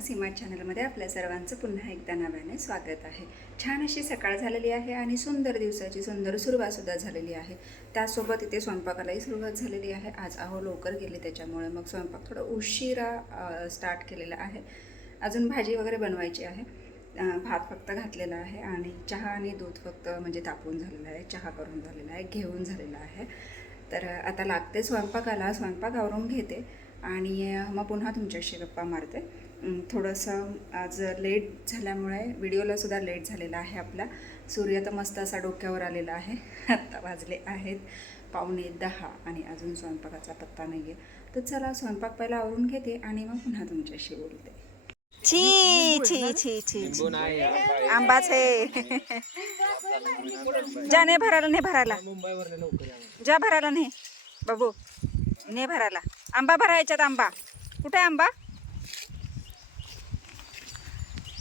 सीमा चॅनलमध्ये आपल्या सर्वांचं पुन्हा एकदा नव्याने स्वागत आहे. छान अशी सकाळ झालेली आहे आणि सुंदर दिवसाची सुंदर सुरुवातसुद्धा झालेली आहे. त्यासोबत इथे स्वयंपाकालाही सुरुवात झालेली आहे. आज लवकर गेले त्याच्यामुळे मग स्वयंपाक थोडा उशिरा स्टार्ट केलेला आहे. अजून भाजी वगैरे बनवायची आहे. भात फक्त घातलेला आहे आणि चहा आणि दूध फक्त म्हणजे तापवून झालेलं आहे. चहा करून झालेला आहे, घेऊन झालेला आहे. तर आता लागते स्वयंपाकाला. स्वयंपाक आवरून घेते आणि मग पुन्हा तुमच्याशी गप्पा मारते. थोडंसं आज लेट झाल्यामुळे व्हिडिओलासुद्धा लेट झालेला आहे आपला. सूर्य तर मस्त असा डोक्यावर आलेला आहे. आत्ता वाजले आहेत 9:15 आणि अजून स्वयंपाकाचा पत्ता नाही आहे. तर चला स्वयंपाक पहिला आवरून घेते आणि मग पुन्हा तुमच्याशी बोलते. छी छी छी छी आंबाच आहे. जा नाही भरायला, नाही भरायला, जा भरायला नाही बाबू, नाही भरायला. आंबा भरायच्यात. आंबा कुठे आहे? आंबा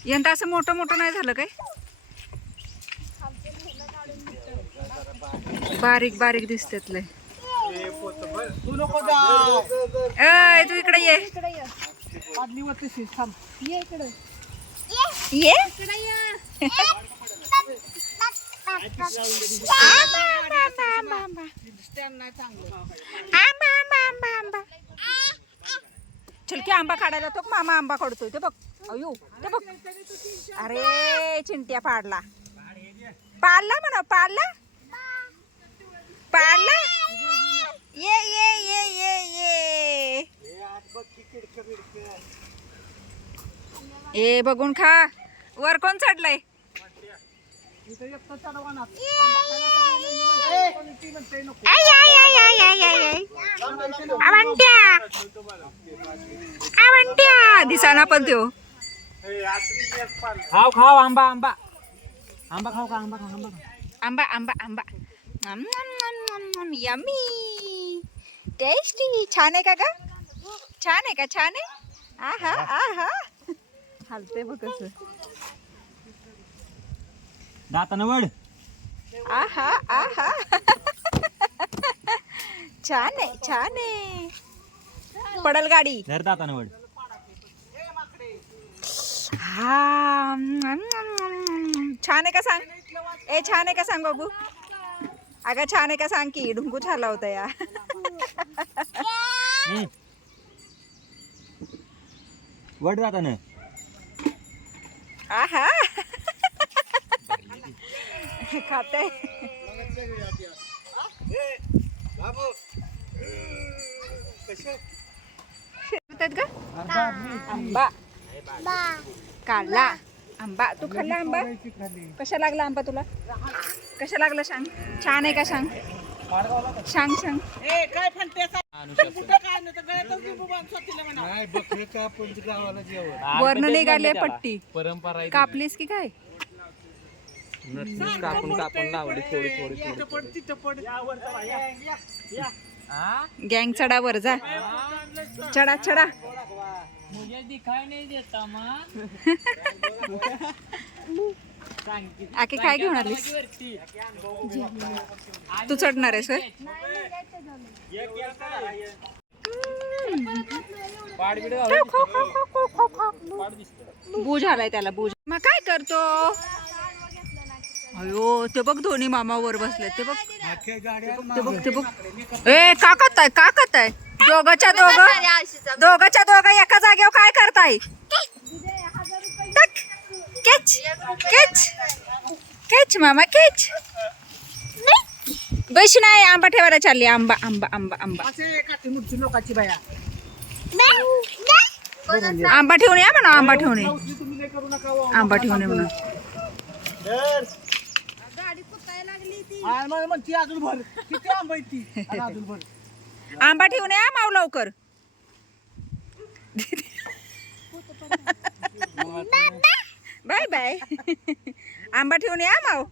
यंदा असं मोठं मोठं नाही झालं काय? बारीक बारीक दिसतात लय. तू इकडे ये, ये. चल की आंबा काढायला तो मामा आंबा काढतोय. ते बघ, अयो ते बघ. अरे चिंट्या पाडला, पाडला म्हणा, पाडला पाडला. ये ये ये ये ये ए बघून खा. वर कोण चढलंय? दिसाना पण त्यो. खाओ खाओ आंबा आंबा आंबा खाओ का? आंबा खा, आंबा खा. आंबा आंबा आंबा. Yummy tasty. छान आहे का ग? छान आहे का? छान आहे. आहा आहा हालते बघ कसं. दातानं वड. आहा आहा छान आहे, छान आहे. पडल गाडी. धर दातानं वड. हा छान आहे का सांग? ए छान आहे का सांग बाबू? अगं छान आहे का सांग की. ढुंकू छाला होता या. वड दातानं. आहा खाते का आंबा? काढला आंबा. तू खाल्ला आंबा? कशा लागला आंबा तुला? कशा लागला सांग? छान आहे का सांग? सांग सांग. वर्ण निघाले पट्टी. परंपरा कापलीस की काय? कापून कापून लावली थोडी थोडी थोडी. गँग चढा वर जा. चढा चढा. मुझे दिखाई नहीं देता मां. आके काय घेऊन आलीस? तू चढणार आहेस होय? बूज आलाय त्याला, बूज. मग काय करतो? अयो ते बघ दोन्ही मामा वर बसले. ते बघ ते बघ ते बघ. ए का करताय, का करताय? दोघाच्या दोघं एका जागेवर काय करताय? केच केच केच मामा केच. बस नाही, आंबा ठेवायला चालली. आंबा आंबा आंबा आंबा. आंबा ठेवून या म्हणा. आंबा ठेवून ये, आंबा ठेवून ये म्हणा. आंबा ठेवून या माव लवकर. Bye bye. आंबा ठेवून या माव.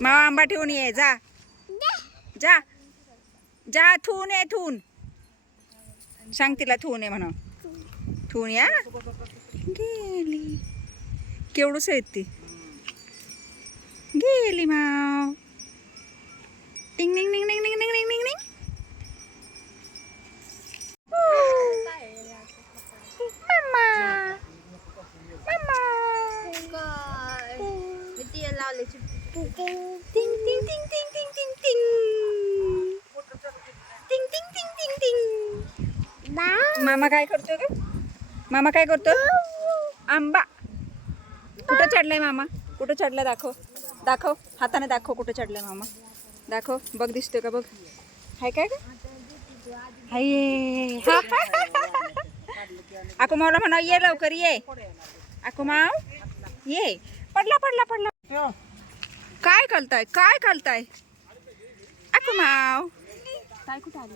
माव आंबा ठेवून ये. जा जा जा. ठेवून ये, ठेवून सांग तिला. ठेवून ये म्हणा. ठेवून या. गेली केवढूच आहेत ती. गेली माव. टिंग टिंग टिंग टिंग टिंग टिंग टिंग टिंग. वाजायची. टिंग टिंग टिंग टिंग टिंग टिंग टिंग टिंग टिंग टिंग टिंग टिंग. मामा काय करतोय ग? मामा काय करतो? आंबा. कुठं चढलाय मामा? कुठं चढलाय? दाखव दाखव, हाताने दाखव कुठं चढलाय मामा. दाखव, बघ दिसतोय का बघ. हाय काय ग? हाय. आको मावला म्हणा ये लवकर ये. आको माव ये. पडला पडला पडला. काय घालताय? काय घालताय? आको माव काय कुठं आली?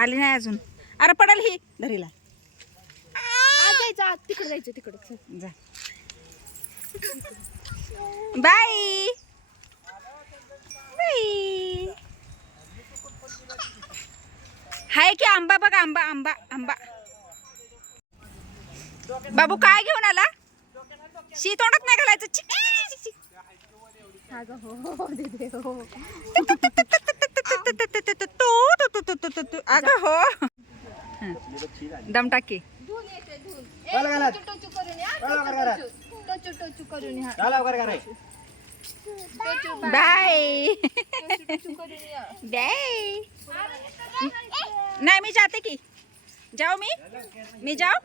आली नाही अजून. अरे पडल ही धरीला. तिकडे जायचं तिकडे जा. Bye bye. हाय की आंबा बघ, आंबा आंबा आंबा. बाबू काय घेऊन आला? शी तोंडात नाही घालायचं. चिक, चिक, चिक, चिक. अगं हो. दम टाकी. Bye bye. नाही मी जाते की. जाओ मी जाओ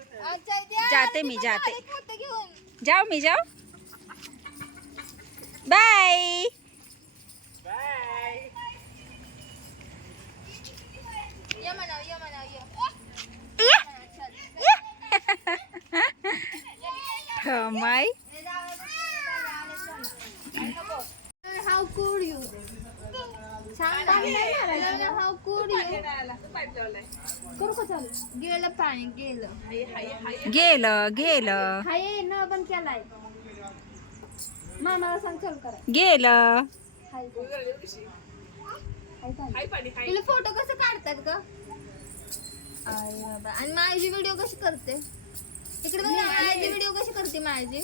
जाते मी जाते. जाओ मी जाओ. Bye. My How could you? How could you? करू का चालू? गेलं पाणी गेलं. गेलं हाय न बंद केलाय. मामाला सांग चालू करा. गेलं. तुला फोटो कसं काढतात का? आणि माझी व्हिडिओ कशी करते? इकडे बघ ना, माझी व्हिडिओ कशी करते माझी.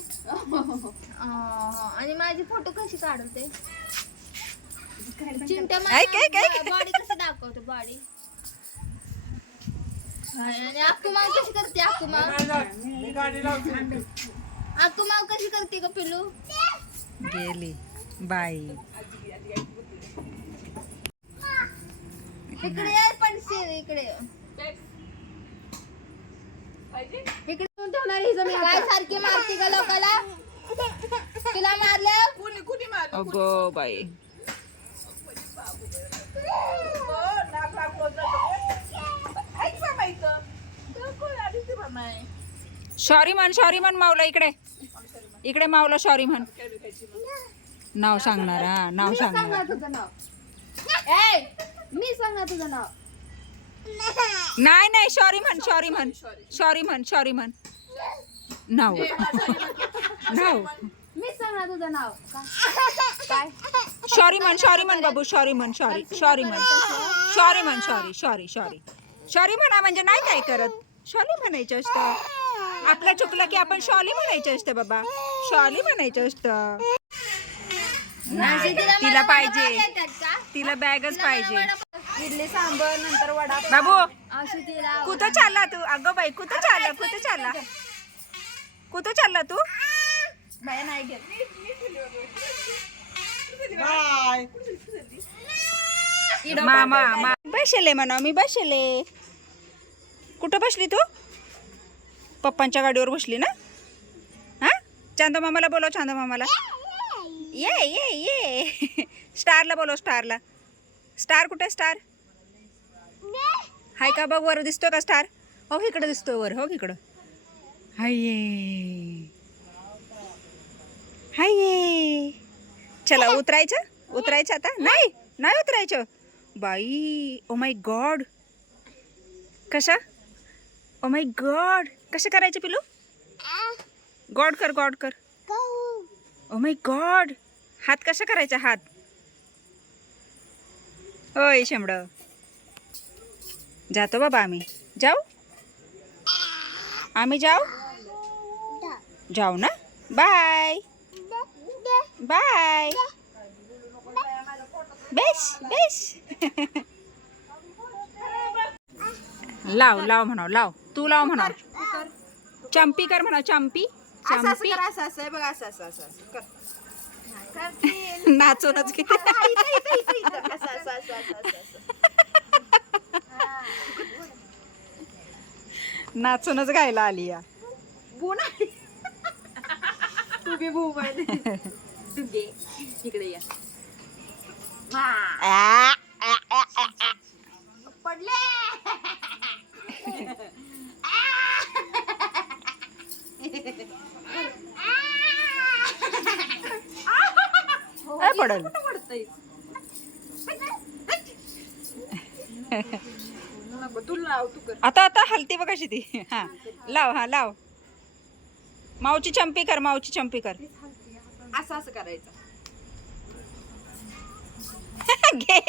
आणि माझी फोटो कशी काढते? चिंट्या बॉडी कशी दाखवते बॉडी. आणि अक्कू माव कशी करते? अक्कू माव कशी करते का पिलू? गेली बाई. इकडे ये पडशील. इकडे ठेवणार. काय सारखी मारती का लोकाला? तुला मारलं? अगो बाई. सॉरी म्हण मावला. इकडे मावला सॉरी म्हण. नाव सांगणार. हा नाव सांगणार. तुझं नाव मी सांगा तुझं नाव. नाही सॉरी म्हण. नाव मी सांगा तुझं नाव. काय सॉरी म्हण बाबू. सॉरी म्हण. सॉरी म्हणा म्हणजे नाही काय करत. सॉरी म्हणायचं असतं. आपलं चुकलं की आपण सॉरी म्हणायचं असतं बाबा. सॉरी म्हणायचं असतं. तिला पाहिजे. तिला बॅगच पाहिजे. इडली सांबर नंतर वडा. बाबू असं तिला कुठं चालला तू? अगं बाई कुठं चालला तू? बाया नाही घेत. मामा बसले म्हणा. मी बसले. कुठं बसली तू? पप्पांच्या गाडीवर बसली ना? हा चांदो मामाला बोलव. चांदो मामाला ये. स्टारला बोलव. स्टार कुठे? स्टार हाय का बघ. वर दिसतोय का स्टार? हो इकडं दिसतोय वर. हो इकडं. हाय चला उतरायचं आता. नाही उतरायचं बाई. Oh my God. कशा? Oh my God. कसं करायचं पिलू? गॉड कर. Oh my God. हात कसा करायचा? हात. होय शेंबड. जातो बाबा. आम्ही जाऊ ना. बाय. बेस. लाव म्हणाव. तू लाव म्हणाव. चंपी कर म्हणाव. चंपी. असं बघ. असं कर. करतील. नाचूनच की हा, इथं. असं. हा. नाचूनच गायला आली या. बोल ना. तू बी बू म्हण. डुगे इकडे या. हा. पडले. काय पडल? नको तू लाव तू कर. आता हलती बघ कशी ती. हा लाव. माऊची चंपी कर. असं करायचं. घे.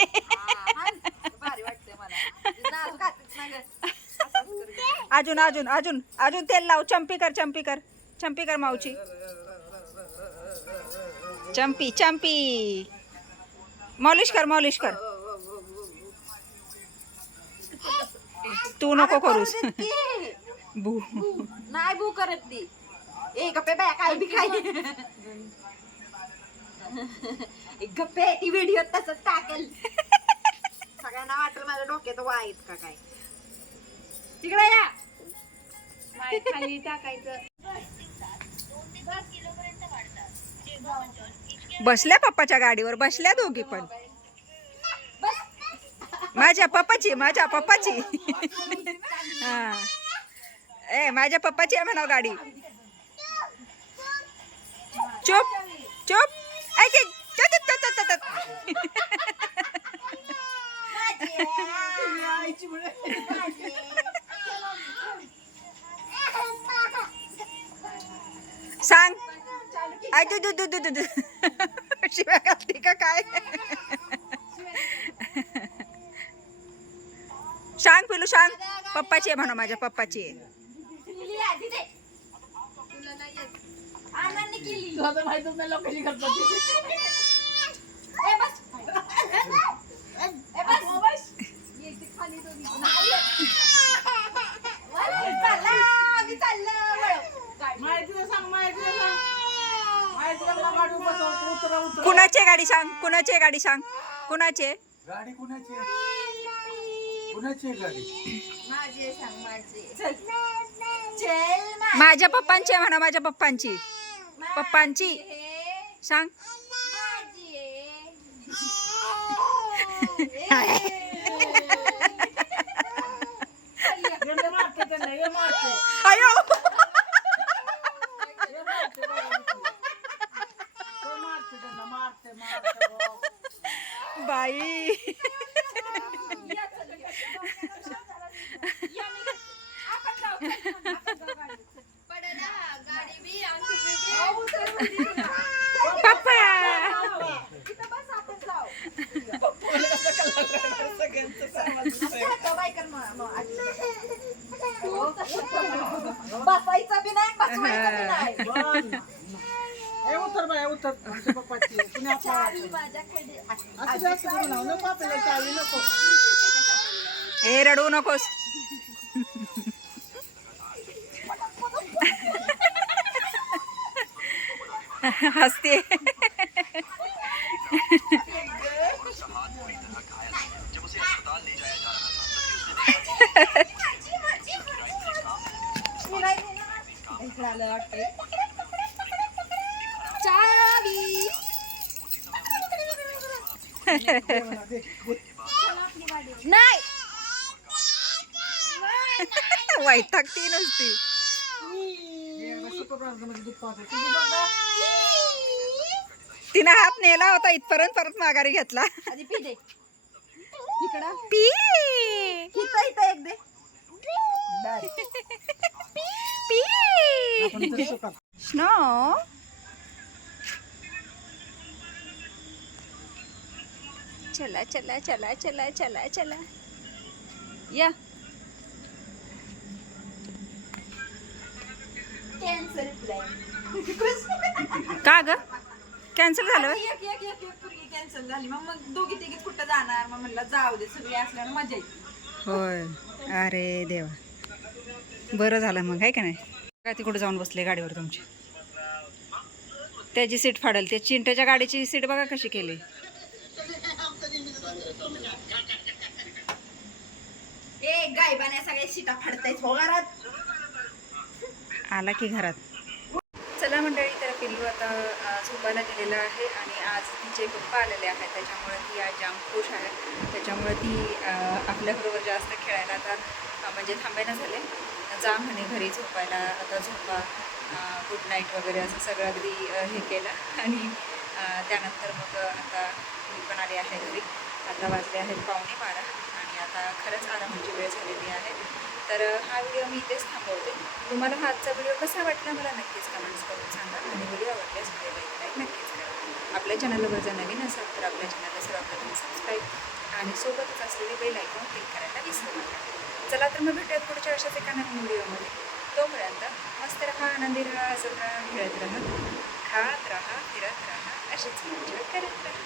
भारी वाटतंय मला. नाजूक हातात ना गं. असं करायचं. अजून तेल लाव. चंपी कर माऊची. चंपी मॉलिश कर. तू नको करूस. करू देत की. बू नाही बू करत ती. ए गप्पे बाया काय बी काय. गप्पे ती व्हिडिओ तसंच टाकेल. सगळ्यांना वाटेल माझ्या डोक्यात वाईट का काय. तिकडे या. खाली टाकायचं. बसल्या पप्पाच्या गाडीवर बसल्या दोघी पण. माझ्या पप्पाची हा. ए माझ्या पप्पाची आहे म्हणाव गाडी. चुप ऐक. सांग. आय तू शिव्या घालते का काय? सांग पिलू सांग. पप्पाची आहे म्हणा. माझ्या पप्पाची आहे. कुणाची गाडी सांग. कुणाची आहे? गाडी कुणाची गाडी? माझे सांग माझे. चल माझ्या पप्पांची आहे म्हणा. माझ्या पप्पांची सांग. अयो बाई. पप्पा बसायचं बी नाही बसवायचं बी नाही. उतर बाय उतर. आमच्या पप्पाची आहे. कुणी आपल्या चावी माझ्याकडे. असं जास्त म्हणावं नको. आपल्याला चावी नको. ए रडू नकोस. हसते. चावी. नाही वैतागती नुसती. तिनं हात नेला होता इथपर्यंत. परत माघारी घेतला. आधी पी दे. इकडं पी इथं एक दे. P snow. चला या. Cancel plan. का ग कॅन्सल झालं? एक पोरगी कॅन्सल झाली. मग दोघी तिघीत कुठं जाणार. मग म्हणलं जाऊ दे. सगळी असल्यानं मजा येते. होय. अरे देवा. बरं झालं मग आहे का नाही. का तिकडे जाऊन बसले गाडीवर तुमची. त्याची सीट फाडल. त्या चिंट्याच्या गाडीची सीट बघा कशी केली. ए गायबाने सगळ्या शिटा फाडतायत हो घरात. आला की घरात. चला मंडळी, तर पिल्लू आता झोपायला गेलेलं आहे आणि आज तिचे पप्पा आलेले आहेत, त्याच्यामुळे ती आज जाम खुश आहे. त्याच्यामुळे ती आपल्याबरोबर जास्त खेळायला आता म्हणजे थांबायला झाले. जा म्हणे घरी झोपायला, आता झोपा, गुड नाईट वगैरे असं सगळं अगदी हे केलं. आणि त्यानंतर मग आता मी पण आले आहे घरी. आता वाजले आहेत 11:15 आणि आता खरंच आरामाची वेळ झालेली आहे. तर हा व्हिडिओ मी इथेच थांबवते. तुम्हाला हा आजचा व्हिडिओ कसा वाटला मला नक्कीच कमेंट्स करून सांगा आणि व्हिडिओ आवडल्यास व्हिडिओला लाईक नक्कीच करा. आपल्या चॅनलवर जर नवीन असाल तर आपल्या चॅनलला सर्वप्रथम सबस्क्राईब आणि सोबतच असलेले बेल आयकॉन क्लिक करायला विसरू नका. चला तर मग भेटूयात पुढच्या अशाच एका नवीन व्हिडिओमध्ये. तोपर्यंत मस्त राहा, आनंदी राहा, हसत राहा, खेळत राहा, खात राहा, फिरत राहा, अशीच मजा करत राहा.